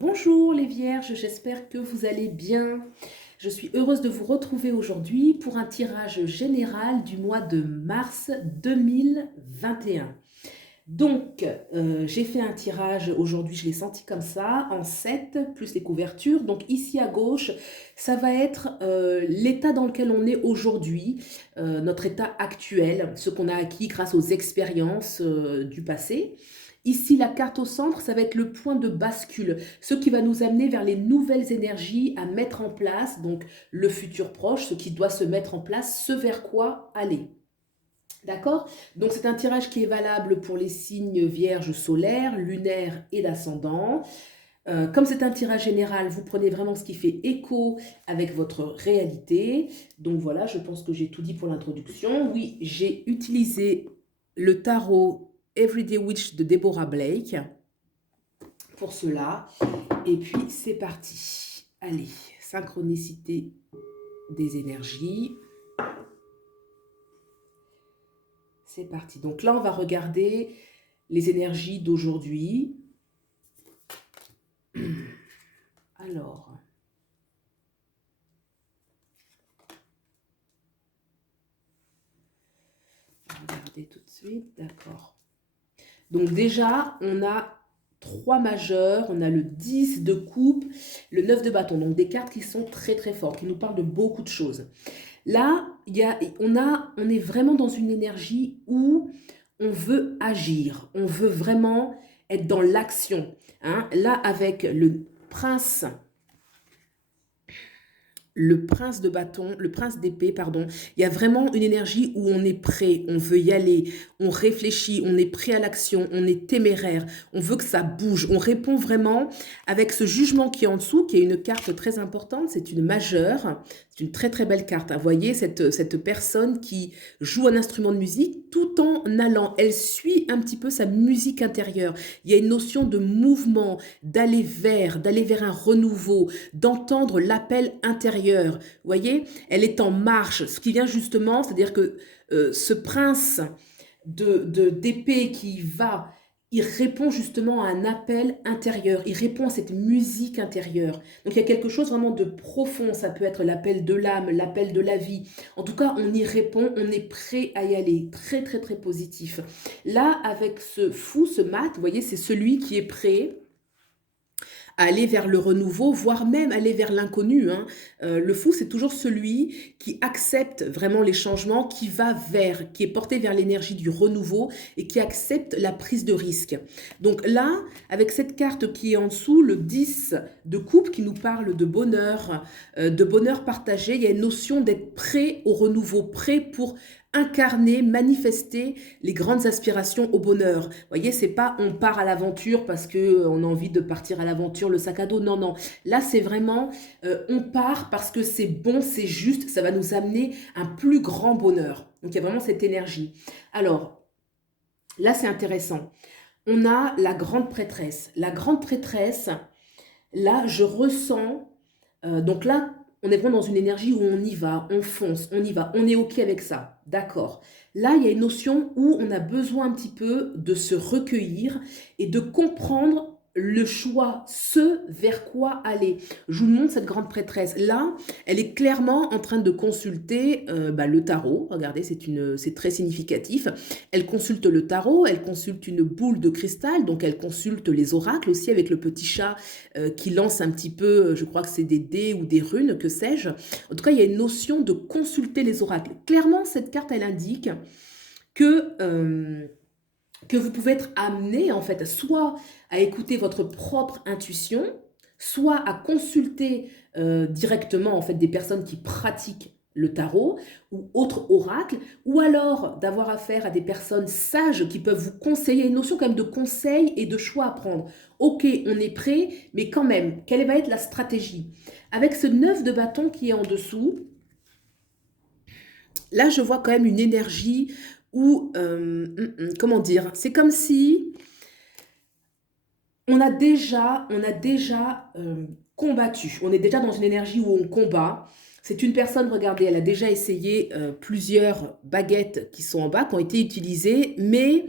Bonjour les Vierges, j'espère que vous allez bien. Je suis heureuse de vous retrouver aujourd'hui pour un tirage général du mois de mars 2021. Donc, j'ai fait un tirage aujourd'hui, je l'ai senti comme ça, en 7 plus les couvertures. Donc ici à gauche, ça va être l'état dans lequel on est aujourd'hui, notre état actuel, ce qu'on a acquis grâce aux expériences du passé. Ici, la carte au centre, ça va être le point de bascule, ce qui va nous amener vers les nouvelles énergies à mettre en place, donc le futur proche, ce qui doit se mettre en place, ce vers quoi aller. D'accord? Donc c'est un tirage qui est valable pour les signes vierges solaires, lunaires et d'ascendant. Comme c'est un tirage général, vous prenez vraiment ce qui fait écho avec votre réalité. Donc voilà, je pense que j'ai tout dit pour l'introduction. Oui, j'ai utilisé le tarot Everyday Witch de Deborah Blake pour cela. Et puis c'est parti. Allez, synchronicité des énergies. C'est parti. Donc là, on va regarder les énergies d'aujourd'hui. Alors, on va regarder tout de suite. D'accord. Donc déjà, on a 3 majeurs, on a le 10 de coupe, le 9 de bâton. Donc des cartes qui sont très très fortes, qui nous parlent de beaucoup de choses. Là, on est vraiment dans une énergie où on veut agir, on veut vraiment être dans l'action. Hein. Là, avec le prince de bâton, le prince d'épée, pardon, il y a vraiment une énergie où on est prêt, on veut y aller, on réfléchit, on est prêt à l'action, on est téméraire, on veut que ça bouge, on répond vraiment avec ce jugement qui est en dessous, qui est une carte très importante, c'est une majeure, c'est une très très belle carte. Vous voyez, cette personne qui joue un instrument de musique tout en allant, elle suit un petit peu sa musique intérieure. Il y a une notion de mouvement, d'aller vers un renouveau, d'entendre l'appel intérieur. Vous voyez, elle est en marche, ce qui vient justement, c'est-à-dire que ce prince d'épée qui va, il répond justement à un appel intérieur, il répond à cette musique intérieure. Donc il y a quelque chose vraiment de profond, ça peut être l'appel de l'âme, l'appel de la vie. En tout cas, on y répond, on est prêt à y aller, très très très positif. Là, avec ce fou, ce mat, vous voyez, c'est celui qui est prêt aller vers le renouveau, voire même aller vers l'inconnu. Hein. Le fou, c'est toujours celui qui accepte vraiment les changements, qui va vers, qui est porté vers l'énergie du renouveau et qui accepte la prise de risque. Donc là, avec cette carte qui est en dessous, le 10 de coupe qui nous parle de bonheur partagé, il y a une notion d'être prêt au renouveau, prêt pour incarner, manifester les grandes aspirations au bonheur. Vous voyez, c'est pas on part à l'aventure parce que on a envie de partir à l'aventure, le sac à dos. Non, non. Là, c'est vraiment on part parce que c'est bon, c'est juste, ça va nous amener un plus grand bonheur. Donc, il y a vraiment cette énergie. Alors, là, c'est intéressant. On a la grande prêtresse. La grande prêtresse, là, je ressens... donc là, on est vraiment dans une énergie où on y va, on fonce, on y va, on est OK avec ça. D'accord. Là, il y a une notion où on a besoin un petit peu de se recueillir et de comprendre le choix, ce vers quoi aller. Je vous montre cette grande prêtresse. Là, elle est clairement en train de consulter le tarot. Regardez, c'est très significatif. Elle consulte le tarot, elle consulte une boule de cristal, donc elle consulte les oracles aussi avec le petit chat qui lance un petit peu, je crois que c'est des dés ou des runes, que sais-je. En tout cas, il y a une notion de consulter les oracles. Clairement, cette carte, elle indique que vous pouvez être amené, en fait, soit à écouter votre propre intuition, soit à consulter directement, en fait, des personnes qui pratiquent le tarot ou autre oracle, ou alors d'avoir affaire à des personnes sages qui peuvent vous conseiller, une notion quand même de conseil et de choix à prendre. Ok, on est prêt, mais quand même, quelle va être la stratégie? Avec ce 9 de bâton qui est en dessous, là je vois quand même une énergie où, comment dire, c'est comme si on a déjà combattu, on est déjà dans une énergie où on combat. C'est une personne, regardez, elle a déjà essayé plusieurs baguettes qui sont en bas, qui ont été utilisées, mais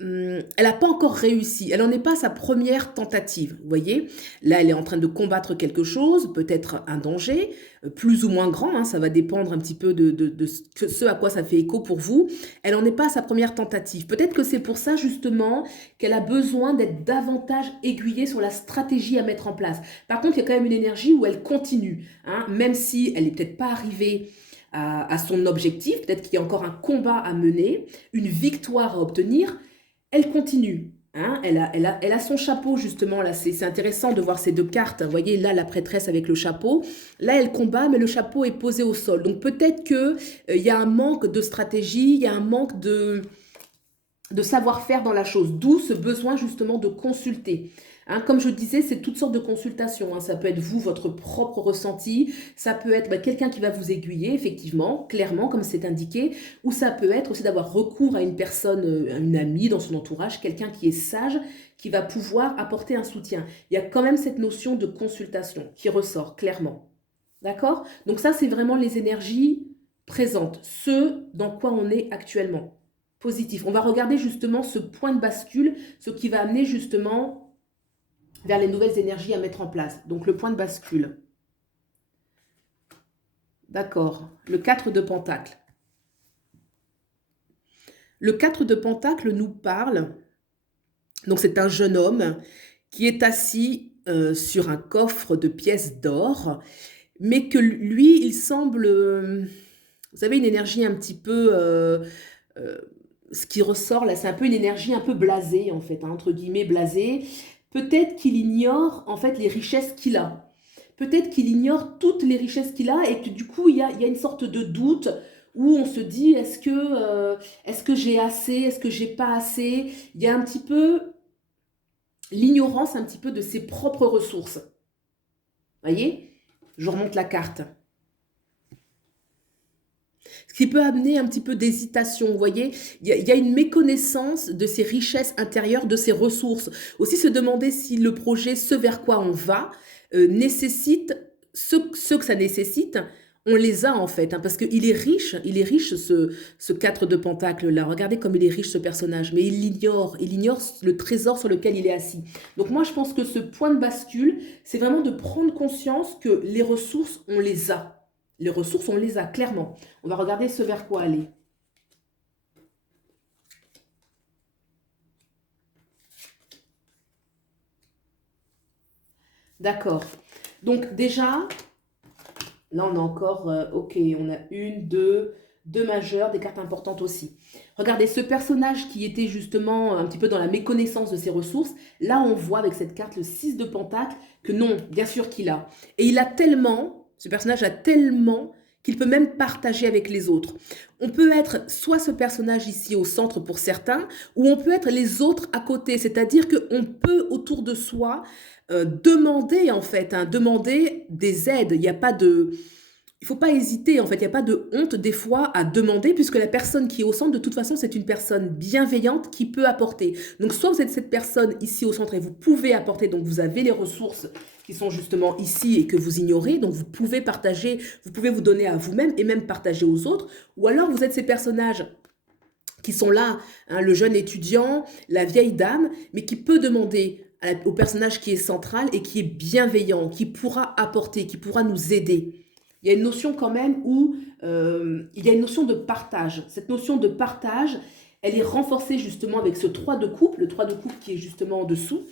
elle n'a pas encore réussi. Elle n'en est pas à sa première tentative, vous voyez? Là, elle est en train de combattre quelque chose, peut-être un danger, plus ou moins grand, hein, ça va dépendre un petit peu de ce à quoi ça fait écho pour vous. Elle n'en est pas à sa première tentative. Peut-être que c'est pour ça, justement, qu'elle a besoin d'être davantage aiguillée sur la stratégie à mettre en place. Par contre, il y a quand même une énergie où elle continue, hein, même si elle n'est peut-être pas arrivée à son objectif, peut-être qu'il y a encore un combat à mener, une victoire à obtenir, elle continue. Hein, elle a son chapeau justement, là c'est intéressant de voir ces deux cartes. Vous voyez là la prêtresse avec le chapeau, là elle combat mais le chapeau est posé au sol. Donc peut-être que il y a un manque de stratégie, il y a un manque de savoir-faire dans la chose, d'où ce besoin justement de consulter. Hein, comme je disais, c'est toutes sortes de consultations. Hein. Ça peut être vous, votre propre ressenti, ça peut être quelqu'un qui va vous aiguiller, effectivement, clairement, comme c'est indiqué, ou ça peut être aussi d'avoir recours à une personne, une amie dans son entourage, quelqu'un qui est sage, qui va pouvoir apporter un soutien. Il y a quand même cette notion de consultation qui ressort clairement. D'accord? Donc ça, c'est vraiment les énergies présentes, ce dans quoi on est actuellement. Positif. On va regarder justement ce point de bascule, ce qui va amener justement vers les nouvelles énergies à mettre en place. Donc le point de bascule. D'accord. Le 4 de Pentacle. Le 4 de Pentacle nous parle, donc c'est un jeune homme qui est assis sur un coffre de pièces d'or, mais que lui, il semble, vous savez, une énergie un petit peu, ce qui ressort là, c'est un peu une énergie un peu blasée en fait, hein, entre guillemets blasée. Peut-être qu'il ignore en fait les richesses qu'il a. Peut-être qu'il ignore toutes les richesses qu'il a et que du coup il y a une sorte de doute où on se dit est-ce que j'ai assez, est-ce que j'ai pas assez. Il y a un petit peu l'ignorance un petit peu de ses propres ressources. Voyez, je remonte la carte. Ce qui peut amener un petit peu d'hésitation, vous voyez, il y a une méconnaissance de ses richesses intérieures, de ses ressources. Aussi se demander si le projet, ce vers quoi on va, nécessite ce que ça nécessite, on les a en fait, hein, parce qu'il est riche ce 4 de Pentacle là, regardez comme il est riche ce personnage, mais il ignore le trésor sur lequel il est assis. Donc moi je pense que ce point de bascule, c'est vraiment de prendre conscience que les ressources, on les a. Les ressources, on les a, clairement. On va regarder ce vers quoi aller. D'accord. Donc déjà, là on a encore, ok, on a une, deux majeures, des cartes importantes aussi. Regardez, ce personnage qui était justement un petit peu dans la méconnaissance de ses ressources, là on voit avec cette carte, le 6 de Pentacle, que non, bien sûr qu'il a. Et il a tellement, ce personnage a tellement qu'il peut même partager avec les autres. On peut être soit ce personnage ici au centre pour certains, ou on peut être les autres à côté, c'est-à-dire qu'on peut autour de soi demander en fait, hein, demander des aides. Il n'y a pas de... Il ne faut pas hésiter, en fait, il n'y a pas de honte des fois à demander, puisque la personne qui est au centre, de toute façon, c'est une personne bienveillante qui peut apporter. Donc, soit vous êtes cette personne ici au centre et vous pouvez apporter, donc vous avez les ressources qui sont justement ici et que vous ignorez, donc vous pouvez partager, vous pouvez vous donner à vous-même et même partager aux autres, ou alors vous êtes ces personnages qui sont là, hein, le jeune étudiant, la vieille dame, mais qui peut demander au personnage qui est central et qui est bienveillant, qui pourra apporter, qui pourra nous aider. Il y a une notion quand même où il y a une notion de partage. Cette notion de partage, elle est renforcée justement avec ce 3 de coupe, le 3 de coupe qui est justement en dessous,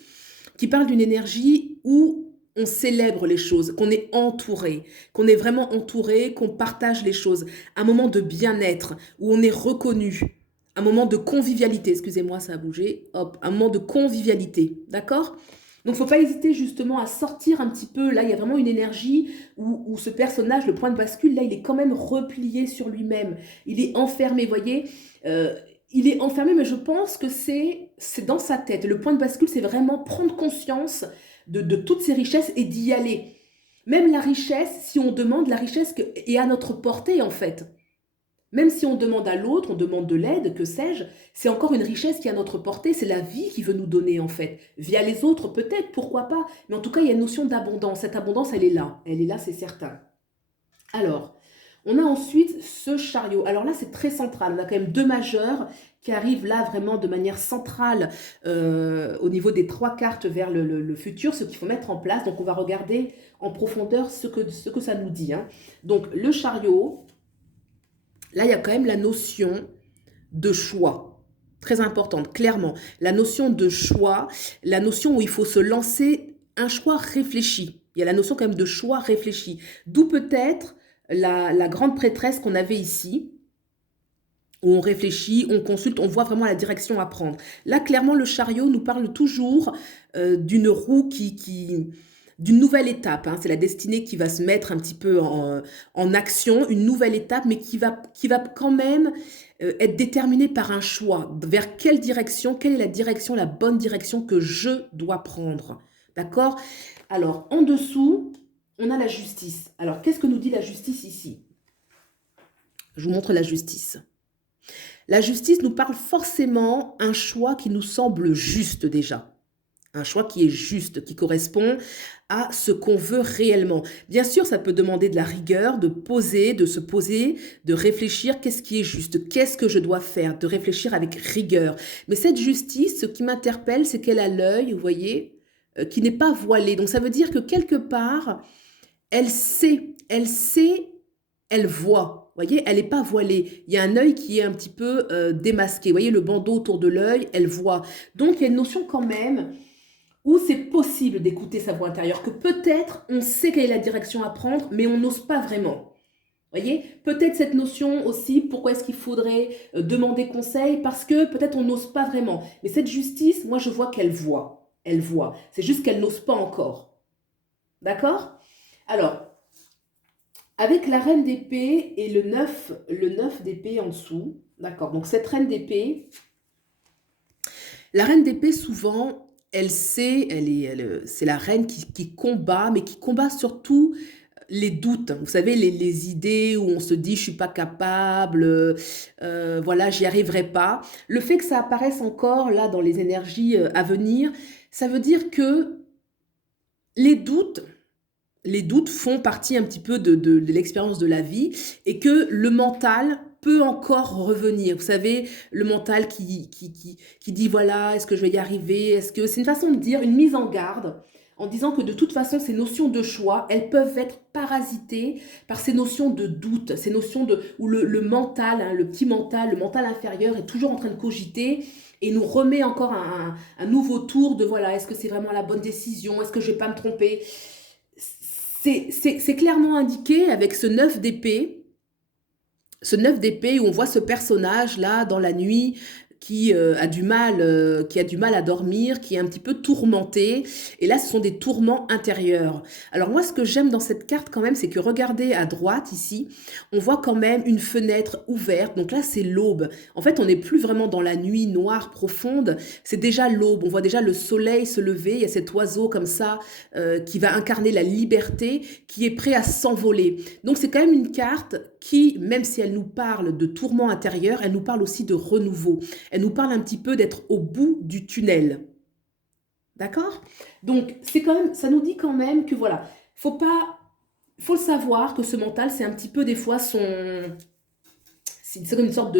qui parle d'une énergie où on célèbre les choses, qu'on est entouré, qu'on est vraiment entouré, qu'on partage les choses. Un moment de bien-être, où on est reconnu. Un moment de convivialité, excusez-moi, ça a bougé. Hop, un moment de convivialité, d'accord ? Donc, il ne faut pas hésiter justement à sortir un petit peu. Là, il y a vraiment une énergie où ce personnage, le point de bascule, là, il est quand même replié sur lui-même. Il est enfermé, vous voyez. Il est enfermé, mais je pense que c'est dans sa tête. Le point de bascule, c'est vraiment prendre conscience de toutes ces richesses et d'y aller. Même la richesse, si on demande, la richesse est à notre portée, en fait. Même si on demande à l'autre, on demande de l'aide, que sais-je, c'est encore une richesse qui est à notre portée, c'est la vie qui veut nous donner en fait. Via les autres peut-être, pourquoi pas, mais en tout cas il y a une notion d'abondance. Cette abondance, elle est là, c'est certain. Alors, On a ensuite ce chariot. Alors là, c'est très central. On a quand même deux majeurs qui arrivent là vraiment de manière centrale au niveau des trois cartes vers le futur, ce qu'il faut mettre en place. Donc, on va regarder en profondeur ce que ça nous dit, hein. Donc, le chariot, là, il y a quand même la notion de choix. Très importante, clairement. La notion de choix, la notion où il faut se lancer un choix réfléchi. Il y a la notion quand même de choix réfléchi. D'où peut-être la grande prêtresse qu'on avait ici, où on réfléchit, on consulte, on voit vraiment la direction à prendre. Là, clairement, le chariot nous parle toujours d'une roue d'une nouvelle étape, hein. C'est la destinée qui va se mettre un petit peu en action, une nouvelle étape, mais qui va quand même être déterminée par un choix. Vers quelle direction, quelle est la direction, la bonne direction que je dois prendre. D'accord? Alors, en dessous, on a la justice. Alors, qu'est-ce que nous dit la justice ici? Je vous montre la justice. La justice nous parle forcément un choix qui nous semble juste déjà. Un choix qui est juste, qui correspond à ce qu'on veut réellement. Bien sûr, ça peut demander de la rigueur, de se poser, de réfléchir qu'est-ce qui est juste, qu'est-ce que je dois faire, de réfléchir avec rigueur. Mais cette justice, ce qui m'interpelle, c'est qu'elle a l'œil, vous voyez, qui n'est pas voilé. Donc ça veut dire que quelque part, elle sait, elle voit. Vous voyez, elle n'est pas voilée. Il y a un œil qui est un petit peu démasqué. Vous voyez, le bandeau autour de l'œil, elle voit. Donc, il y a une notion quand même où c'est possible d'écouter sa voix intérieure, que peut-être on sait quelle est la direction à prendre, mais on n'ose pas vraiment. Vous voyez, peut-être cette notion aussi, pourquoi est-ce qu'il faudrait demander conseil? Parce que peut-être on n'ose pas vraiment. Mais cette justice, moi, je vois qu'elle voit. Elle voit. C'est juste qu'elle n'ose pas encore. D'accord? Alors, avec la reine d'épée et le 9 d'épée en dessous, d'accord, donc cette reine d'épée, la reine d'épée souvent, elle sait, c'est la reine qui combat, mais qui combat surtout les doutes. Vous savez, les idées où on se dit je suis pas capable, voilà, j'y arriverai pas. Le fait que ça apparaisse encore là dans les énergies à venir, ça veut dire que les doutes, les doutes font partie un petit peu de l'expérience de la vie et que le mental peut encore revenir. Vous savez, le mental qui dit voilà, est-ce que je vais y arriver? Est-ce que c'est une façon de dire, une mise en garde en disant que de toute façon, ces notions de choix, elles peuvent être parasitées par ces notions de doute, ces notions où le mental, hein, le petit mental, le mental inférieur est toujours en train de cogiter et nous remet encore un nouveau tour de voilà, est-ce que c'est vraiment la bonne décision? Est-ce que je ne vais pas me tromper? C'est clairement indiqué avec ce 9 d'épée, où on voit ce personnage-là dans la nuit qui a du mal à dormir, qui est un petit peu tourmenté. Et là, ce sont des tourments intérieurs. Alors moi, ce que j'aime dans cette carte quand même, c'est que regardez à droite ici, on voit quand même une fenêtre ouverte. Donc là, c'est l'aube. En fait, on n'est plus vraiment dans la nuit noire profonde. C'est déjà l'aube. On voit déjà le soleil se lever. Il y a cet oiseau comme ça qui va incarner la liberté, qui est prêt à s'envoler. Donc c'est quand même une carte qui, même si elle nous parle de tourments intérieurs, elle nous parle aussi de renouveau. Elle nous parle un petit peu d'être au bout du tunnel. D'accord? Donc, c'est quand même, ça nous dit quand même que voilà, faut le savoir que ce mental, c'est un petit peu des fois c'est comme une sorte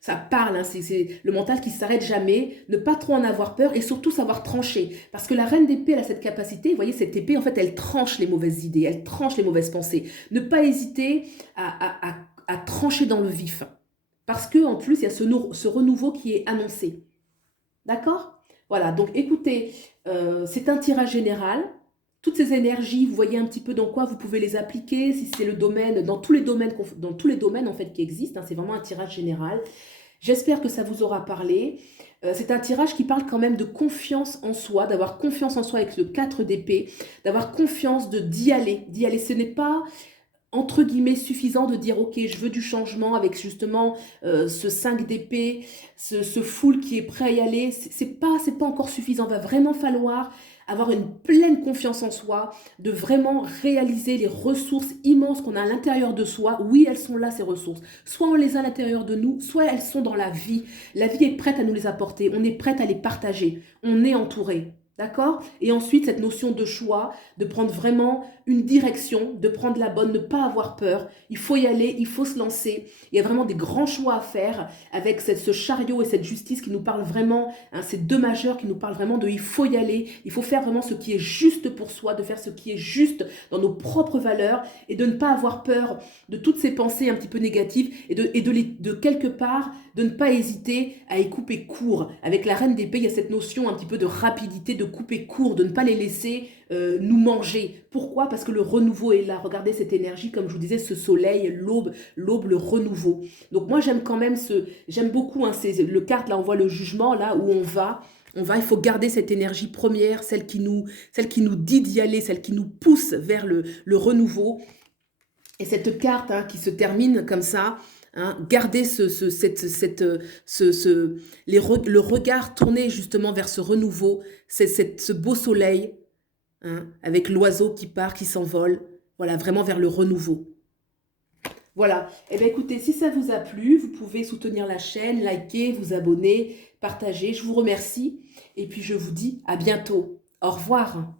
ça parle, hein, c'est le mental qui s'arrête jamais, ne pas trop en avoir peur et surtout savoir trancher. Parce que la reine d'épée, elle a cette capacité, vous voyez, cette épée, en fait, elle tranche les mauvaises idées, elle tranche les mauvaises pensées. Ne pas hésiter à trancher dans le vif. Parce qu'en plus, il y a ce renouveau qui est annoncé. D'accord? Voilà, donc écoutez, c'est un tirage général. Toutes ces énergies, vous voyez un petit peu dans quoi vous pouvez les appliquer, si c'est le domaine, dans tous les domaines en fait qui existent, hein, c'est vraiment un tirage général. J'espère que ça vous aura parlé. C'est un tirage qui parle quand même de confiance en soi, d'avoir confiance en soi avec le 4 d'épée, d'avoir confiance d'y aller. D'y aller, ce n'est pas entre guillemets suffisant de dire ok, je veux du changement avec justement ce 5 d'épée, ce full qui est prêt à y aller. C'est pas encore suffisant. Il va vraiment falloir avoir une pleine confiance en soi, de vraiment réaliser les ressources immenses qu'on a à l'intérieur de soi. Oui, elles sont là, ces ressources. Soit on les a à l'intérieur de nous, soit elles sont dans la vie. La vie est prête à nous les apporter. On est prête à les partager. On est entouré. D'accord? Et ensuite, cette notion de choix, de prendre vraiment une direction, de prendre la bonne, ne pas avoir peur. Il faut y aller, il faut se lancer. Il y a vraiment des grands choix à faire avec ce chariot et cette justice qui nous parlent vraiment, hein, ces deux majeurs qui nous parlent vraiment de il faut y aller, il faut faire vraiment ce qui est juste pour soi, de faire ce qui est juste dans nos propres valeurs et de ne pas avoir peur de toutes ces pensées un petit peu négatives et de quelque part, de ne pas hésiter à y couper court. Avec la reine d'épée, il y a cette notion un petit peu de rapidité, de couper court, de ne pas les laisser nous manger. Pourquoi? Parce que le renouveau est là. Regardez cette énergie, comme je vous disais, ce soleil, l'aube, le renouveau. Donc moi j'aime quand même j'aime beaucoup hein, le carte, là on voit le jugement, là où il faut garder cette énergie première, celle qui nous dit d'y aller, celle qui nous pousse vers le renouveau. Et cette carte hein, qui se termine comme ça, hein, garder le regard tourné justement vers ce renouveau, ce beau soleil, hein, avec l'oiseau qui part, qui s'envole, voilà, vraiment vers le renouveau. Voilà, et bien écoutez, si ça vous a plu, vous pouvez soutenir la chaîne, liker, vous abonner, partager. Je vous remercie et puis je vous dis à bientôt. Au revoir.